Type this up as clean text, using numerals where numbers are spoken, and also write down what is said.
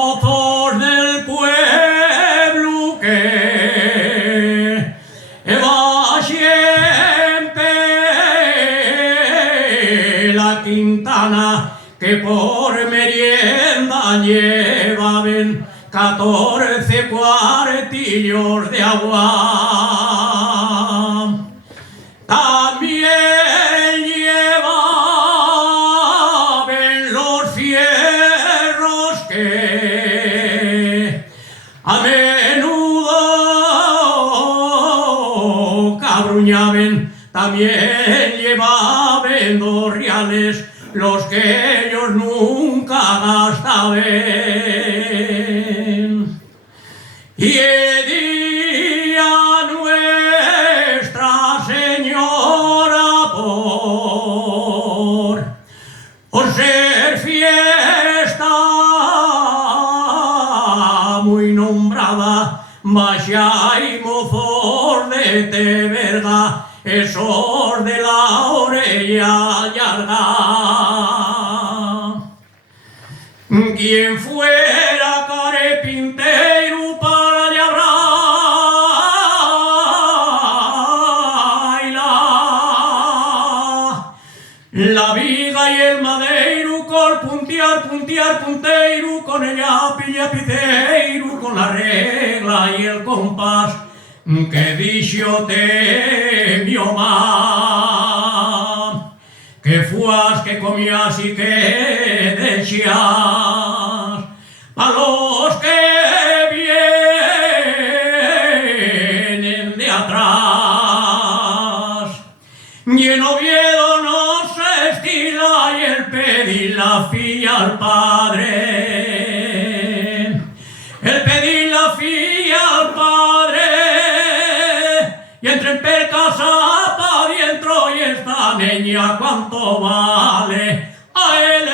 mozos del pueblo que va siempre la quintana, que por merienda llevaban 14 cuartillos de agua. También llevaban los fierros que a menudo cabruñaban. También llevaban 2 reales, los que ellos nunca gastaban. Y el día Nuestra Señora, por ser fiesta muy nombrada, vaya y mozos de Teverga, esos de la orella larga. Quien fuera carpintero para labrar la viga y el madeiro, con puntear punteiro, con ella pilla piceiro, con la regla y el compás, que dicho te mi mamá, que fuas, que comías y que decías, a los que vienen de atrás. Y en Oviedo no se estila y el pedir la filla al padre, el pedir la filla al padre, y entren per casa pa' dentro y esta niña cuánto vale, a él